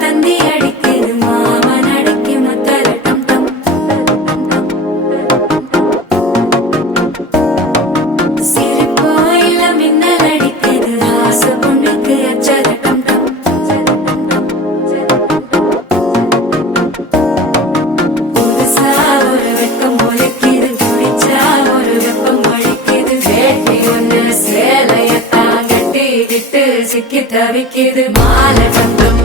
தந்தி அடிக்குது மாமன் அடிக்கு மத்தல டம் டம் சிரிப்போ இல்ல மின்னல் அடிக்குது ஆச பொண்ணுக்கு அச்சத டம் டம் புதுசா ஒரு வெக்கம் முளைக்குது குடிச்சா ஒரு வெப்பம் அடிக்குது வேட்டி ஒண்ணு சேலையத்தான் கட்டிக்கிட்டு சிக்கி தவிக்குது மாலை டம் டம்